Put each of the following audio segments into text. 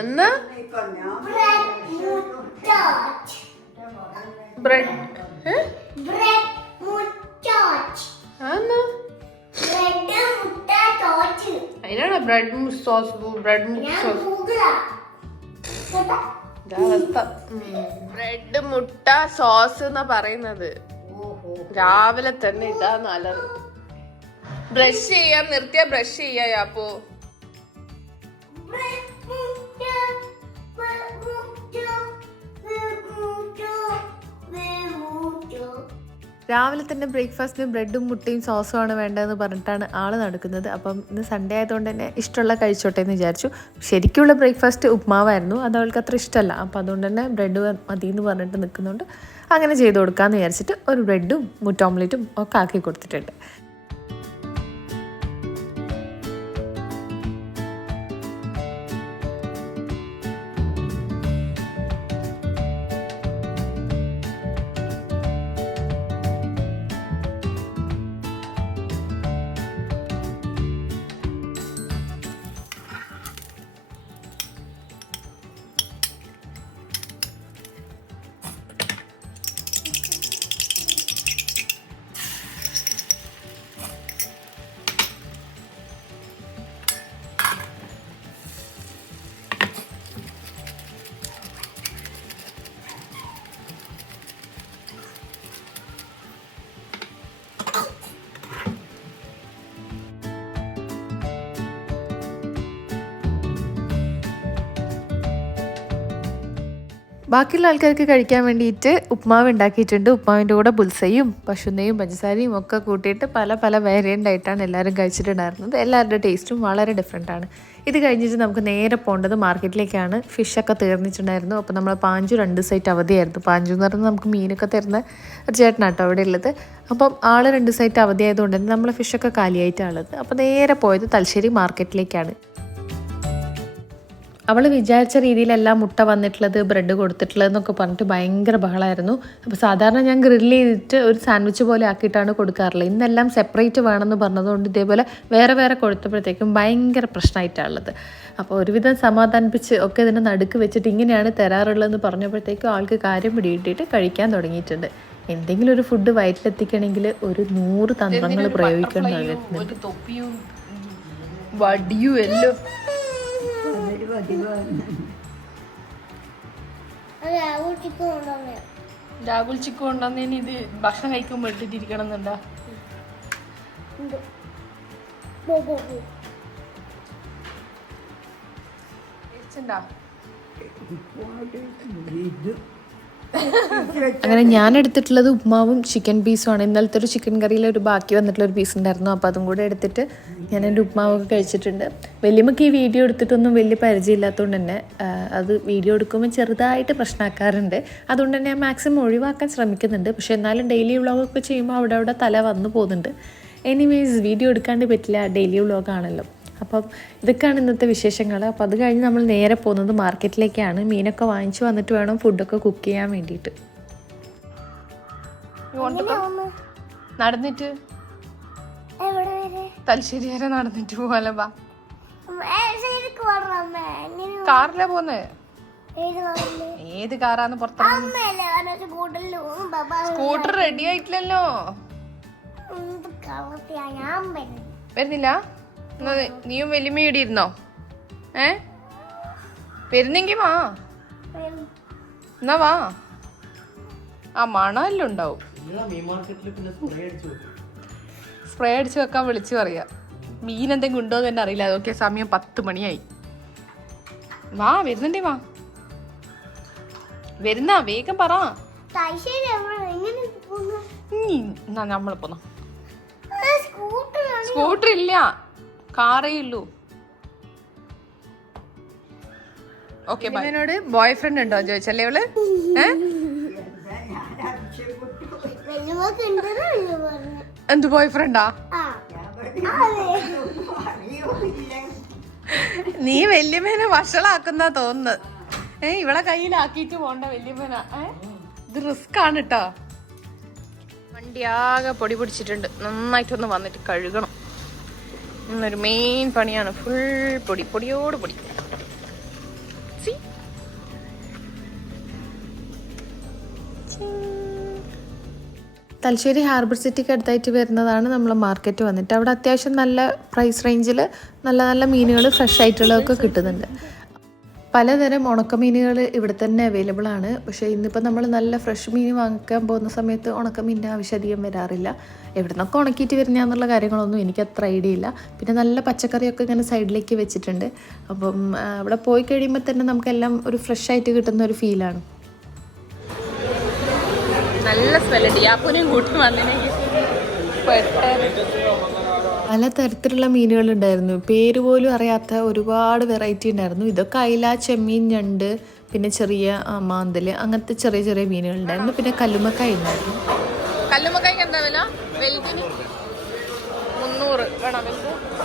എന്നാ ബ്രെഡ് അതിനാണോ bread sauce bread bread മുട്ട സോസ് എന്നാ പറയുന്നത്. രാവിലെ തന്നെ ഇതാ നല്ലത്. ബ്രഷ് ചെയ്യാൻ നിർത്തിയ ബ്രഷ് ചെയ്യാ അപ്പോ രാവിലെ തന്നെ ബ്രേക്ക്ഫാസ്റ്റിന് ബ്രെഡും മുട്ടയും സോസും ആണ് വേണ്ടതെന്ന് പറഞ്ഞിട്ടാണ് ആൾ നടക്കുന്നത്. അപ്പം ഇന്ന് സൺഡേ ആയതുകൊണ്ട് തന്നെ ഇഷ്ടമുള്ള കഴിച്ചോട്ടെ എന്ന് വിചാരിച്ചു. ശരിക്കുള്ള ബ്രേക്ക്ഫാസ്റ്റ് ഉപ്മാവായിരുന്നു, അത് അവൾക്ക് അത്ര ഇഷ്ടമല്ല. അപ്പം അതുകൊണ്ട് തന്നെ ബ്രെഡ് മതി എന്ന് പറഞ്ഞിട്ട് നിൽക്കുന്നുണ്ട്. അങ്ങനെ ചെയ്ത് കൊടുക്കാമെന്ന് വിചാരിച്ചിട്ട് ഒരു ബ്രെഡും മുട്ട ഓംലെറ്റും ഒക്കെ ആക്കി കൊടുത്തിട്ടുണ്ട്. ബാക്കിയുള്ള ആൾക്കാർക്ക് കഴിക്കാൻ വേണ്ടിയിട്ട് ഉപ്മാവ് ഉണ്ടാക്കിയിട്ടുണ്ട്. ഉപ്മാവിൻ്റെ കൂടെ ബുൽസയും പശുനെയും പഞ്ചസാരയും ഒക്കെ കൂട്ടിയിട്ട് പല പല വേരിയൻ്റ് ആയിട്ടാണ് എല്ലാവരും കഴിച്ചിട്ടുണ്ടായിരുന്നത്. എല്ലാവരുടെ ടേസ്റ്റും വളരെ ഡിഫറെൻ്റാണ്. ഇത് കഴിഞ്ഞിട്ട് നമുക്ക് നേരെ പോകേണ്ടത് മാർക്കറ്റിലേക്കാണ്. ഫിഷൊക്കെ തീർന്നിട്ടുണ്ടായിരുന്നു. അപ്പോൾ നമ്മൾ പാഞ്ചു 2 ദിവസമായിട്ട് അവധിയായിരുന്നു. പാഞ്ചു എന്ന് പറയുന്നത് നമുക്ക് മീനൊക്കെ തരുന്ന ഒരു ചേട്ടനാട്ടോ അവിടെ ഉള്ളത്. അപ്പം ആൾ 2 ദിവസമായിട്ട് അവധിയായതുകൊണ്ട് തന്നെ നമ്മൾ ഫിഷൊക്കെ കാലിയായിട്ടാണുള്ളത്. അപ്പോൾ നേരെ പോയത് തലശ്ശേരി മാർക്കറ്റിലേക്കാണ്. അവൾ വിചാരിച്ച രീതിയിലെല്ലാം മുട്ട വന്നിട്ടുള്ളത്, ബ്രെഡ് കൊടുത്തിട്ടുള്ളതെന്നൊക്കെ പറഞ്ഞിട്ട് ഭയങ്കര ബഹളമായിരുന്നു. അപ്പോൾ സാധാരണ ഞാൻ ഗ്രില്ല് ചെയ്തിട്ട് ഒരു സാൻഡ്വിച്ച് പോലെ ആക്കിയിട്ടാണ് കൊടുക്കാറുള്ളത്. ഇന്നെല്ലാം സെപ്പറേറ്റ് വേണമെന്ന് പറഞ്ഞതുകൊണ്ട് ഇതേപോലെ വേറെ വേറെ കൊടുത്തപ്പോഴത്തേക്കും ഭയങ്കര പ്രശ്നമായിട്ടാണുള്ളത്. അപ്പോൾ ഒരുവിധം സമാധാനിപ്പിച്ച് ഒക്കെ ഇതിനെ നടുക്ക് വെച്ചിട്ട് ഇങ്ങനെയാണ് തരാറുള്ളതെന്ന് പറഞ്ഞപ്പോഴത്തേക്കും ആൾക്ക് കാര്യം പിടികിട്ടിയിട്ട് കഴിക്കാൻ തുടങ്ങിയിട്ടുണ്ട്. എന്തെങ്കിലും ഒരു ഫുഡ് വയറ്റിലെത്തിക്കണമെങ്കിൽ ഒരു 100 തന്ത്രങ്ങൾ പ്രയോഗിക്കേണ്ടതാണ്. രാഹുൽ ചിക്കൻ ഉണ്ടെന്നതിന് ഇത് ഭക്ഷണം കഴിക്കുമ്പോൾ ഇട്ടിട്ടിരിക്കണം എന്നുണ്ടാ. അങ്ങനെ ഞാൻ എടുത്തിട്ടുള്ളത് ഉപ്മാവും ചിക്കൻ പീസുമാണ്. ഇന്നലത്തെ ഒരു ചിക്കൻ കറിയിൽ ഒരു ബാക്കി വന്നിട്ടുള്ളൊരു പീസ് ഉണ്ടായിരുന്നു. അപ്പോൾ അതും കൂടെ എടുത്തിട്ട് ഞാൻ എൻ്റെ ഉപ്മാവൊക്കെ കഴിച്ചിട്ടുണ്ട്. വലിയമ്മക്ക് ഈ വീഡിയോ എടുത്തിട്ടൊന്നും വലിയ പരിചയമില്ലാത്തതുകൊണ്ട് തന്നെ അത് വീഡിയോ എടുക്കുമ്പോൾ ചെറുതായിട്ട് പ്രശ്നമാക്കാറുണ്ട്. അതുകൊണ്ട് തന്നെ ഞാൻ മാക്സിമം ഒഴിവാക്കാൻ ശ്രമിക്കുന്നുണ്ട്. പക്ഷേ എന്നാലും ഡെയിലി വ്ളോഗൊക്കെ ചെയ്യുമ്പോൾ അവിടെ തല വന്നു പോകുന്നുണ്ട്. എനിവേസ് വീഡിയോ എടുക്കാണ്ട് പറ്റില്ല, ഡെയിലി വ്ളോഗാണല്ലോ. അപ്പം ഇതൊക്കെയാണ് ഇന്നത്തെ വിശേഷങ്ങൾ. അപ്പോൾ അത് കഴിഞ്ഞ് നമ്മൾ നേരെ പോകുന്നത് മാർക്കറ്റിലേക്കാണ്. മീനൊക്കെ വാങ്ങിച്ചു വന്നിട്ട് വേണം ഫുഡൊക്കെ കുക്ക് ചെയ്യാൻ വേണ്ടിയിട്ട്. നടന്നിട്ട് തലശ്ശേരി വരെ നടന്നിട്ട് പോവാലോ. ബാ, കാറിലാ പോന്നെ. ഏത് കാറാന്ന് പുറത്തിറങ്ങി? സ്കൂട്ടർ റെഡി ആയിട്ടില്ലല്ലോ. വരുന്നില്ല? നീയും വലിയ ഇവിടെ ഇരുന്നോ? വരുന്നെങ്കി വാ, എന്നാ വാ. ആ മണമെല്ലാം ഉണ്ടാവും. സ്പ്രേ അടിച്ച് വെക്കാൻ വിളിച്ചു പറയാ. മീൻ എന്തെങ്കിലും ഉണ്ടോ എന്ന് തന്നെ അറിയില്ല. അതൊക്കെ സമയം 10 മണിയായി. വാ, വരുന്നുണ്ടേ വാ. വരുന്ന വേഗം പറ. നമ്മള് പോന്ന സ്കൂട്ടർ ഇല്ല, കാറേ ഉള്ളൂ. ഓക്കെ, എന്നോട് ബോയ് ഫ്രണ്ട് ഉണ്ടോ ചോദിച്ചല്ലേ ഇവള്? എന്ത് ബോയ് ഫ്രണ്ടാ? നീ വല്യമ്മേനെ വഷളാക്കുന്ന തോന്നുന്നു. ഇവളെ കയ്യിലാക്കിയിട്ട് പോണ്ട വല്യമ്മേന. ഇത് റിസ്ക് ആണ് കേട്ടോ. വണ്ടി ആകെ പൊടി പിടിച്ചിട്ടുണ്ട്. നന്നായിട്ടൊന്ന് വന്നിട്ട് കഴുകണം. ഇന്നൊരു മെയിൻ പണിയാണ്. ഫുൾ പൊടിയോട് പൊടി. See? തലശ്ശേരി ഹാർബർ സിറ്റിക്ക് അടുത്തായിട്ട് വരുന്നതാണ് നമ്മളെ മാർക്കറ്റ് വന്നിട്ട്. അവിടെ അത്യാവശ്യം നല്ല പ്രൈസ് റേഞ്ചിൽ നല്ല നല്ല മീനുകൾ ഫ്രഷ് ആയിട്ടുള്ളതൊക്കെ കിട്ടുന്നുണ്ട്. പലതരം ഉണക്കമീനുകൾ ഇവിടെ തന്നെ അവൈലബിൾ ആണ്. പക്ഷേ ഇന്നിപ്പോൾ നമ്മൾ നല്ല ഫ്രഷ് മീൻ വാങ്ങിക്കാൻ പോകുന്ന സമയത്ത് ഉണക്കമീനിൻ്റെ ആവശ്യം അധികം വരാറില്ല. എവിടെ നിന്നൊക്കെ ഉണക്കിയിട്ട് വരുന്നതെന്നുള്ള കാര്യങ്ങളൊന്നും എനിക്ക് അത്ര ഐഡിയ ഇല്ല. പിന്നെ നല്ല പച്ചക്കറിയൊക്കെ ഇങ്ങനെ സൈഡിലേക്ക് വെച്ചിട്ടുണ്ട്. അപ്പം അവിടെ പോയി കഴിയുമ്പോൾ തന്നെ നമുക്കെല്ലാം ഒരു ഫ്രഷ് ആയിട്ട് കിട്ടുന്ന ഒരു ഫീലാണ്. നല്ല കൂട്ടി വന്നിനെങ്കിൽ പലതരത്തിലുള്ള മീനുകളുണ്ടായിരുന്നു. പേര് പോലും അറിയാത്ത ഒരുപാട് വെറൈറ്റി ഉണ്ടായിരുന്നു. ഇതൊക്കെ അയില, ചെമ്മീൻ, ഞണ്ട്, പിന്നെ ചെറിയ മാന്തൽ, അങ്ങനത്തെ ചെറിയ ചെറിയ മീനുകളുണ്ടായിരുന്നു. പിന്നെ കല്ലുമ്മക്കായ ഉണ്ടായിരുന്നു. കല്ലുമ്മക്കായ്ക്ക് എന്താ വില? വലുതിന് 300 വേണം.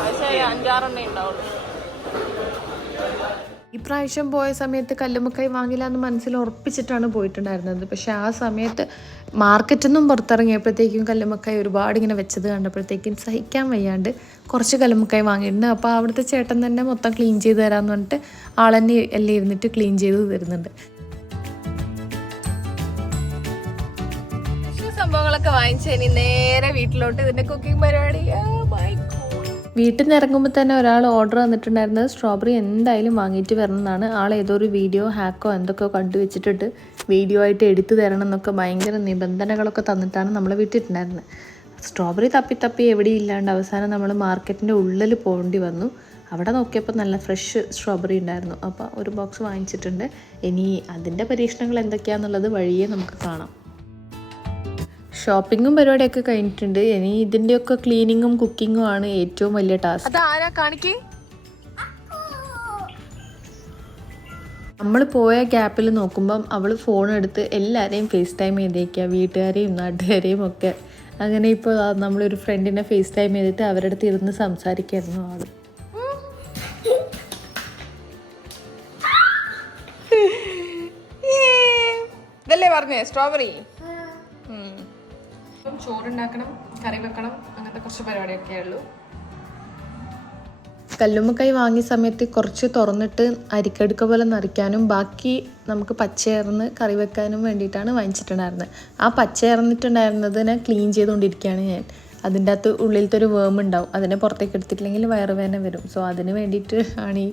5-6 ഉണ്ടാവുള്ളൂ. ഇപ്രാവശ്യം പോയ സമയത്ത് കല്ലുമ്മക്കായ് വാങ്ങില്ല എന്ന് മനസ്സിൽ ഉറപ്പിച്ചിട്ടാണ് പോയിട്ടുണ്ടായിരുന്നത്. പക്ഷെ ആ സമയത്ത് മാർക്കറ്റിൽ നിന്നും പുറത്തിറങ്ങിയപ്പോഴത്തേക്കും കല്ലുമ്മക്കായ് ഒരുപാട് ഇങ്ങനെ വെച്ചത് കണ്ടപ്പോഴത്തേക്കും സഹിക്കാൻ വയ്യാണ്ട് കുറച്ച് കല്ലുമ്മക്കായ് വാങ്ങിയിട്ടുണ്ട്. അപ്പോൾ അവിടുത്തെ ചേട്ടൻ തന്നെ മൊത്തം ക്ലീൻ ചെയ്ത് തരാമെന്ന് പറഞ്ഞിട്ട് ആളെന്നെ എല്ലാം ഇരുന്നിട്ട് ക്ലീൻ ചെയ്ത് തരുന്നുണ്ട്. സംഭവങ്ങളൊക്കെ വാങ്ങിച്ചതിന് നേരെ വീട്ടിലോട്ട് ഇതിന്റെ കുക്കിംഗ് പരിപാടി. വീട്ടിൽ നിന്ന് ഇറങ്ങുമ്പോൾ തന്നെ ഒരാൾ ഓർഡർ വന്നിട്ടുണ്ടായിരുന്നത് സ്ട്രോബെറി എന്തായാലും വാങ്ങിയിട്ട് വരണം എന്നാണ്. ആൾ ഏതോ ഒരു വീഡിയോ ഹാക്കോ എന്തൊക്കെയോ കണ്ടുവച്ചിട്ടിട്ട് വീഡിയോ ആയിട്ട് എടുത്തു തരണം എന്നൊക്കെ ഭയങ്കര നിബന്ധനകളൊക്കെ തന്നിട്ടാണ് നമ്മളെ വിട്ടിട്ടുണ്ടായിരുന്നത്. സ്ട്രോബെറി തപ്പി എവിടെയും ഇല്ലാണ്ട് അവസാനം നമ്മൾ മാർക്കറ്റിൻ്റെ ഉള്ളിൽ പോകേണ്ടി വന്നു. അവിടെ നോക്കിയപ്പോൾ നല്ല ഫ്രഷ് സ്ട്രോബെറി ഉണ്ടായിരുന്നു. അപ്പോൾ ഒരു ബോക്സ് വാങ്ങിച്ചിട്ടുണ്ട്. ഇനി അതിൻ്റെ പരീക്ഷണങ്ങൾ എന്തൊക്കെയാണെന്നുള്ളത് വഴിയേ നമുക്ക് കാണാം. ഷോപ്പിങ്ങും പരിപാടിയൊക്കെ കഴിഞ്ഞിട്ടുണ്ട്. ഇനി ഇതിൻ്റെയൊക്കെ ക്ലീനിങ്ങും കുക്കിങ്ങും ആണ് ഏറ്റവും വലിയ ടാസ്ക്. നമ്മൾ പോയ ഗ്യാപ്പിൽ നോക്കുമ്പം അവൾ ഫോൺ എടുത്ത് എല്ലാവരെയും ഫേസ് ടൈം ചെയ്തേക്കുക, വീട്ടുകാരെയും നാട്ടുകാരെയും ഒക്കെ. അങ്ങനെ ഇപ്പോൾ നമ്മളൊരു ഫ്രണ്ടിനെ ഫേസ് ടൈം ചെയ്തിട്ട് അവരുടെ അടുത്ത് ഇരുന്ന് സംസാരിക്കായിരുന്നു ആൾ. ഇതല്ലേ പറഞ്ഞേ സ്ട്രോബെറി? ചോറുണ്ടാക്കണം, കറി വെക്കണം, അങ്ങനത്തെ കുറച്ച് പരിപാടിയൊക്കെ ഉള്ളൂ. കല്ലുമ്മക്കായ് വാങ്ങിയ സമയത്ത് കുറച്ച് തുറന്നിട്ട് അരിക്കടുക്ക പോലെ നിറയ്ക്കാനും ബാക്കി നമുക്ക് പച്ചയർന്ന് കറി വെക്കാനും വേണ്ടിയിട്ടാണ് വാങ്ങിച്ചിട്ടുണ്ടായിരുന്നത്. ആ പച്ചയർന്നിട്ടുണ്ടായിരുന്നതിനെ ക്ലീൻ ചെയ്തുകൊണ്ടിരിക്കുകയാണ് ഞാൻ. അതിൻ്റെ അകത്ത് ഉള്ളിലത്തെ ഒരു വേം ഉണ്ടാവും. അതിനെ പുറത്തേക്ക് എടുത്തിട്ടില്ലെങ്കിൽ വയറുവേദന വരും. സോ അതിന് വേണ്ടിയിട്ട് ആണ് ഈ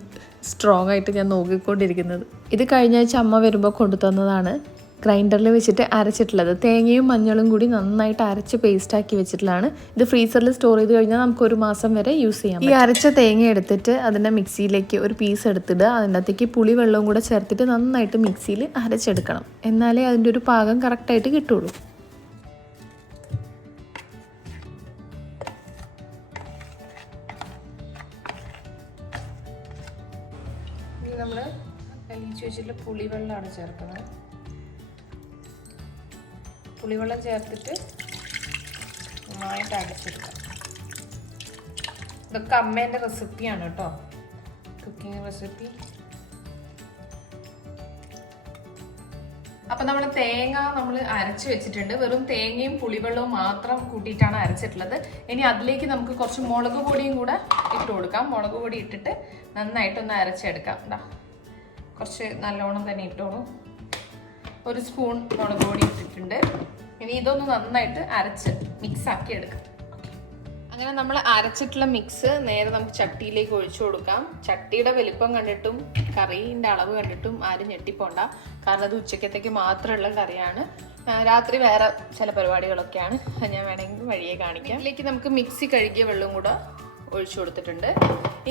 സ്ട്രോങ് ആയിട്ട് ഞാൻ നോക്കിക്കൊണ്ടിരിക്കുന്നത്. ഇത് കഴിഞ്ഞ ആഴ്ച അമ്മ വരുമ്പോൾ കൊണ്ടു തന്നതാണ്. ഗ്രൈൻഡറിൽ വെച്ചിട്ട് അരച്ചിട്ടുള്ളത്. തേങ്ങയും മഞ്ഞളും കൂടി നന്നായിട്ട് അരച്ച് പേസ്റ്റാക്കി വെച്ചിട്ടുള്ളതാണ്. ഇത് ഫ്രീസറിൽ സ്റ്റോർ ചെയ്ത് കഴിഞ്ഞാൽ നമുക്ക് 1 മാസം വരെ യൂസ് ചെയ്യാം. ഈ അരച്ച തേങ്ങ എടുത്തിട്ട് അതിൻ്റെ മിക്സിയിലേക്ക് ഒരു പീസ് എടുത്തിടുക. അതിൻ്റെ അകത്തേക്ക് പുളി വെള്ളവും കൂടെ ചേർത്തിട്ട് നന്നായിട്ട് മിക്സിയിൽ അരച്ചെടുക്കണം. എന്നാലേ അതിൻ്റെ ഒരു പാകം കറക്റ്റായിട്ട് കിട്ടുള്ളൂ. ഇനി നമ്മൾ അലിയിച്ച് വെച്ചിട്ടുള്ള പുളിവെള്ളമാണ് ചേർക്കുന്നത്. പുളിവെള്ളം ചേർത്തിട്ട് നന്നായിട്ട് അടച്ചെടുക്കാം. ഇതൊക്കെ അമ്മേൻ്റെ റെസിപ്പിയാണ് കേട്ടോ, കുക്കിംഗ് റെസിപ്പി. അപ്പം നമ്മൾ തേങ്ങ അരച്ച് വെച്ചിട്ടുണ്ട്. വെറും തേങ്ങയും പുളിവെള്ളവും മാത്രം കൂട്ടിയിട്ടാണ് അരച്ചിട്ടുള്ളത്. ഇനി അതിലേക്ക് നമുക്ക് കുറച്ച് മുളക് പൊടിയും കൂടെ ഇട്ട് കൊടുക്കാം. മുളക് പൊടി ഇട്ടിട്ട് നന്നായിട്ടൊന്ന് അരച്ചെടുക്കാം. എന്താ കുറച്ച് നല്ലോണം തന്നെ ഇട്ടോളൂ. 1 സ്പൂൺ മുളക് പൊടി ഇട്ടിട്ടുണ്ട്. ഇനി ഇതൊന്ന് നന്നായിട്ട് അരച്ച് മിക്സ് ആക്കി എടുക്കാം. അങ്ങനെ നമ്മൾ അരച്ചിട്ടുള്ള മിക്സ് നേരെ നമുക്ക് ചട്ടിയിലേക്ക് ഒഴിച്ചു കൊടുക്കാം. ചട്ടിയുടെ വലിപ്പം കണ്ടിട്ടും കറീൻ്റെ അളവ് കണ്ടിട്ടും ആരും ഞെട്ടിപ്പോണ്ട. കാരണം അത് ഉച്ചക്കത്തേക്ക് മാത്രമുള്ള കറിയാണ്. രാത്രി വേറെ ചില പരിപാടികളൊക്കെയാണ്. ഞാൻ വേണമെങ്കിൽ വഴിയെ കാണിക്കാം. ഇതിലേക്ക് നമുക്ക് മിക്സി കഴുകിയ വെള്ളം കൂടെ ഒഴിച്ചു കൊടുത്തിട്ടുണ്ട്.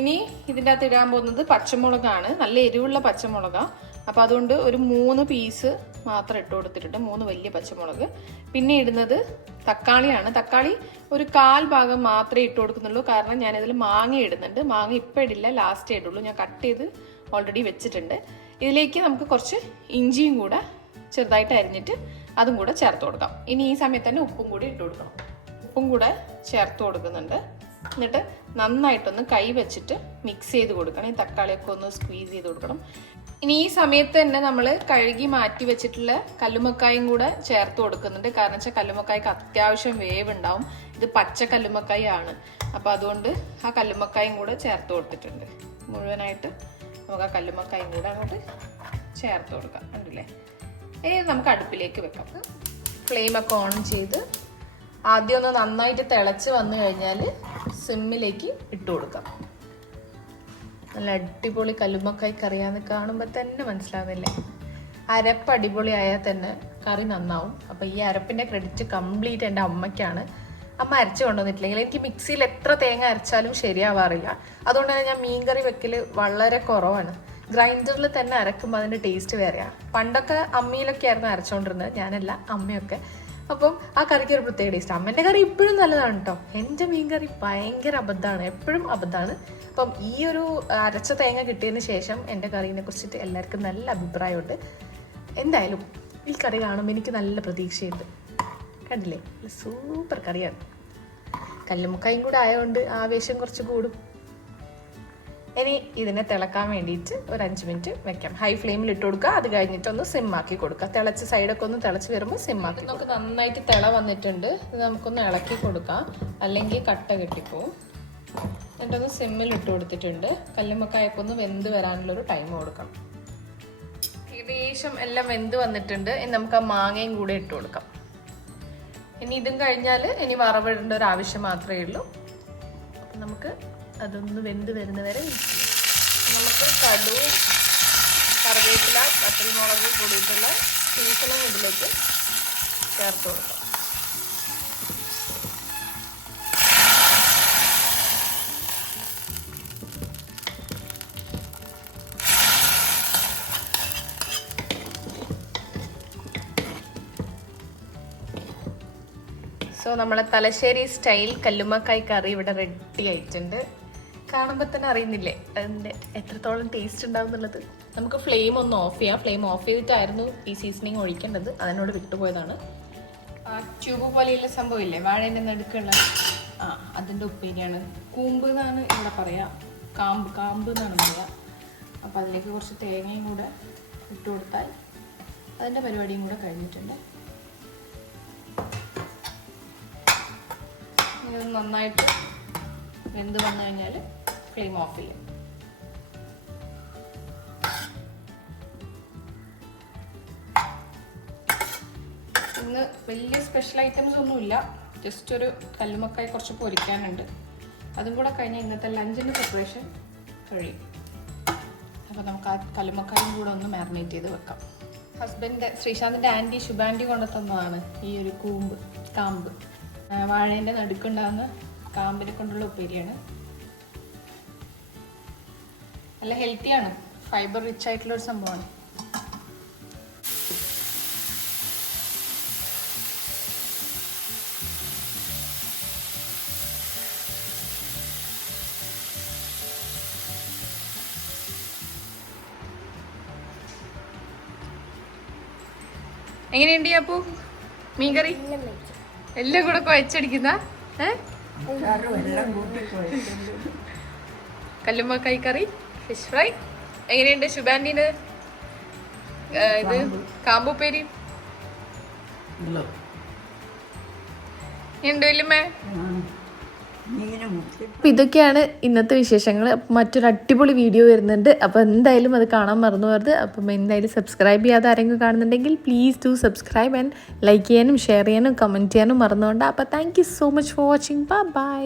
ഇനി ഇതിൻ്റെ അകത്ത് ഇടാൻ പോകുന്നത് പച്ചമുളകാണ്. നല്ല എരിവുള്ള പച്ചമുളകാണ്. അപ്പോൾ അതുകൊണ്ട് ഒരു 3 പീസ് മാത്രം ഇട്ട് കൊടുത്തിട്ടുണ്ട്. 3 വലിയ പച്ചമുളക്. പിന്നെ ഇടുന്നത് തക്കാളിയാണ്. തക്കാളി ഒരു 1/4 ഭാഗം മാത്രമേ ഇട്ട് കൊടുക്കുന്നുള്ളൂ. കാരണം ഞാനിതിൽ മാങ്ങ ഇടുന്നുണ്ട്. മാങ്ങ ഇപ്പം ഇടില്ല, ലാസ്റ്റേ ഇടുള്ളൂ. ഞാൻ കട്ട് ചെയ്ത് ഓൾറെഡി വെച്ചിട്ടുണ്ട്. ഇതിലേക്ക് നമുക്ക് കുറച്ച് ഇഞ്ചിയും കൂടെ ചെറുതായിട്ട് അരിഞ്ഞിട്ട് അതും കൂടെ ചേർത്ത് കൊടുക്കാം. ഇനി ഈ സമയത്ത് തന്നെ ഉപ്പും കൂടി ഇട്ട് കൊടുക്കണം. ഉപ്പും കൂടെ ചേർത്ത് കൊടുക്കുന്നുണ്ട്. എന്നിട്ട് നന്നായിട്ടൊന്ന് കൈ വെച്ചിട്ട് മിക്സ് ചെയ്ത് കൊടുക്കണം. ഈ തക്കാളിയൊക്കെ ഒന്ന് സ്ക്വീസ് ചെയ്ത് കൊടുക്കണം. ഇനി ഈ സമയത്ത് തന്നെ നമ്മൾ കഴുകി മാറ്റി വെച്ചിട്ടുള്ള കല്ലുമ്മക്കായും കൂടെ ചേർത്ത് കൊടുക്കുന്നുണ്ട്. കാരണം വെച്ചാൽ കല്ലുമ്മക്കായ്ക്ക് അത്യാവശ്യം വേവ് ഉണ്ടാവും. ഇത് പച്ച കല്ലുമ്മക്കായ ആണ്. അപ്പോൾ അതുകൊണ്ട് ആ കല്ലുമ്മക്കായും കൂടെ ചേർത്ത് കൊടുത്തിട്ടുണ്ട്. മുഴുവനായിട്ട് നമുക്ക് ആ കല്ലുമ്മക്കായും കൂടെ അങ്ങോട്ട് ചേർത്ത് കൊടുക്കാം. കണ്ടില്ലേ? ഇനി നമുക്ക് അടുപ്പിലേക്ക് വെക്കാം. ഫ്ലെയിമൊക്കെ ഓൺ ചെയ്ത് ആദ്യം ഒന്ന് നന്നായിട്ട് തിളച്ച് വന്നു കഴിഞ്ഞാൽ സിമ്മിലേക്ക് ഇട്ട് കൊടുക്കാം. നല്ല അടിപൊളി കല്ലുമ്മക്കായ് കറിയാന്ന് കാണുമ്പോൾ തന്നെ മനസ്സിലാവുന്നില്ലേ? അരപ്പ് അടിപൊളിയായാൽ തന്നെ കറി നന്നാവും. അപ്പോൾ ഈ അരപ്പിൻ്റെ ക്രെഡിറ്റ് കംപ്ലീറ്റ് എൻ്റെ അമ്മയ്ക്കാണ്. അമ്മ അരച്ച് കൊണ്ടുവന്നിട്ടില്ലെങ്കിൽ എനിക്ക് മിക്സിയിൽ എത്ര തേങ്ങ അരച്ചാലും ശരിയാവാറില്ല. അതുകൊണ്ട് തന്നെ ഞാൻ മീൻകറി വെക്കൽ വളരെ കുറവാണ്. ഗ്രൈൻഡറിൽ തന്നെ അരക്കുമ്പോൾ അതിൻ്റെ ടേസ്റ്റ് വേറെയാണ്. പണ്ടൊക്കെ അമ്മിയിലൊക്കെ ആയിരുന്നു അരച്ചുകൊണ്ടിരുന്നത്, ഞാനല്ല അമ്മയൊക്കെ. അപ്പം ആ കറിക്ക് ഒരു പ്രത്യേക ടേസ്റ്റ്. അമ്മേൻ്റെ കറി ഇപ്പോഴും നല്ലതാണ് കേട്ടോ. എൻ്റെ മീൻ കറി ഭയങ്കര അബദ്ധമാണ്, എപ്പോഴും അബദ്ധമാണ്. അപ്പം ഈ ഒരു അരച്ച തേങ്ങ കിട്ടിയതിന് ശേഷം എൻ്റെ കറീനെ കുറിച്ചിട്ട് എല്ലാവർക്കും നല്ല അഭിപ്രായമുണ്ട്. എന്തായാലും ഈ കറി കാണുമ്പോൾ എനിക്ക് നല്ല പ്രതീക്ഷയുണ്ട്. കണ്ടില്ലേ? സൂപ്പർ കറിയാണ്. കല്ലുമ്മക്കായും കൂടെ ആയതുകൊണ്ട് ആവേശം കുറച്ച് കൂടും. ഇനി ഇതിനെ തിളക്കാൻ വേണ്ടിയിട്ട് ഒരു 5 മിനിറ്റ് വെക്കാം. ഹൈ ഫ്ലെയിമിൽ ഇട്ട് കൊടുക്കുക. അത് കഴിഞ്ഞിട്ടൊന്ന് സിമ്മാക്കി കൊടുക്കുക. തിളച്ച് സൈഡൊക്കെ ഒന്ന് തിളച്ച് വരുമ്പോൾ സിമ്മാക്കി. നമുക്ക് നന്നായിട്ട് തിള വന്നിട്ടുണ്ട്. ഇത് നമുക്കൊന്ന് ഇളക്കി കൊടുക്കാം, അല്ലെങ്കിൽ കട്ട കെട്ടിപ്പോവും. എന്നിട്ടൊന്ന് സിമ്മിൽ ഇട്ട് കൊടുത്തിട്ടുണ്ട്. കല്ലുമ്മക്കായൊക്കെ ഒന്ന് വെന്ത് വരാനുള്ളൊരു ടൈം കൊടുക്കണം. ഏകദേശം എല്ലാം വെന്ത് വന്നിട്ടുണ്ട്. ഇനി നമുക്ക് ആ മാങ്ങയും കൂടെ ഇട്ട് കൊടുക്കാം. ഇനി ഇതും കഴിഞ്ഞാൽ ഇനി വറവിടേണ്ട ഒരു ആവശ്യം മാത്രമേ ഉള്ളൂ. അപ്പം നമുക്ക് അതൊന്ന് വെന്ത് വരുന്നവരെ നമുക്ക് കടുവും കറിവേപ്പില വറ്റൽമുളക് കൂടിയിട്ടുള്ള സീസണും ഇതിലേക്ക് ചേർത്ത് കൊടുക്കാം. സോ നമ്മളെ തലശ്ശേരി സ്റ്റൈൽ കല്ലുമ്മക്കായ് കറി ഇവിടെ റെഡി ആയിട്ടുണ്ട്. കാണുമ്പോൾ തന്നെ അറിയുന്നില്ലേ അതിൻ്റെ എത്രത്തോളം ടേസ്റ്റ് ഉണ്ടാവും എന്നുള്ളത്. നമുക്ക് ഫ്ലെയിം ഒന്ന് ഓഫ് ചെയ്യാം. ഫ്ലെയിം ഓഫ് ചെയ്തിട്ടായിരുന്നു ഈ സീസണിങ് ഒഴിക്കേണ്ടത്, അതിനോട് വിട്ടുപോയതാണ്. ആ ട്യൂബ് പോലെയുള്ള സംഭവമില്ലേ, വാഴേൻ്റെ നടുക്കുള്ള, അതിൻ്റെ ഉപ്പേരിയാണ്. കൂമ്പ് എന്നാണ് ഇവിടെ പറയുക, കാമ്പ് എന്നാണ് പറയുക. അപ്പോൾ അതിലേക്ക് കുറച്ച് തേങ്ങയും കൂടെ ഇട്ട് കൊടുത്താൽ അതിൻ്റെ പരിപാടിയും കൂടെ കഴിഞ്ഞിട്ടുണ്ട്. ഇനി നന്നായിട്ട് വെന്ത് വന്നു കഴിഞ്ഞാൽ ഫ്ലെയിം ഓഫ് ചെയ്യും. ഇന്ന് വലിയ സ്പെഷ്യൽ ഐറ്റംസ് ഒന്നുമില്ല, ജസ്റ്റ് ഒരു കല്ലുമ്മക്കായ് കുറച്ച് പൊരിക്കാനുണ്ട്. അതും കൂടെ കഴിഞ്ഞാൽ ഇന്നത്തെ ലഞ്ചിൻ്റെ പ്രിപ്പറേഷൻ കഴിയും. അപ്പോൾ നമുക്ക് ആ കല്ലുമ്മക്കായും കൂടെ ഒന്ന് മാരിനേറ്റ് ചെയ്ത് വെക്കാം. ഹസ്ബൻഡ് ശ്രീശാന്തിൻ്റെ ആൻറ്റി ശുഭാൻറ്റി കൊണ്ടു തന്നതാണ് ഈ ഒരു കാമ്പ്. വാഴേൻ്റെ നടുക്കുണ്ടാകുന്ന കാമ്പിനെ കൊണ്ടുള്ള ഉപ്പേരിയാണ്. നല്ല ഹെൽത്തിയാണ്, ഫൈബർ റിച്ച് ആയിട്ടുള്ള ഒരു സംഭവമാണ്. എങ്ങനെയുണ്ട് അപ്പു മീൻകറി? എല്ലാം കൂടെ കുഴച്ചടിക്കുന്ന കല്ലുമ്മക്കായ് കറി, ഫിഷ് ഫ്രൈ. എങ്ങനെയുണ്ട് ശുഭാൻറ്റീന് ഇത് കാമ്പുപ്പേരി? ഉണ്ട് വല്യമ്മേ. അപ്പം ഇതൊക്കെയാണ് ഇന്നത്തെ വിശേഷങ്ങൾ. മറ്റൊരു അടിപൊളി വീഡിയോ വരുന്നുണ്ട്. അപ്പോൾ എന്തായാലും അത് കാണാൻ മറന്നു പോകരുത്. അപ്പം എന്തായാലും സബ്സ്ക്രൈബ് ചെയ്യാതെ ആരെങ്കിലും കാണുന്നുണ്ടെങ്കിൽ please do subscribe and like ചെയ്യാനും ഷെയർ ചെയ്യാനും കമൻറ്റ് ചെയ്യാനും മറന്നുകൊണ്ട്. അപ്പോൾ thank you so much for watching. By.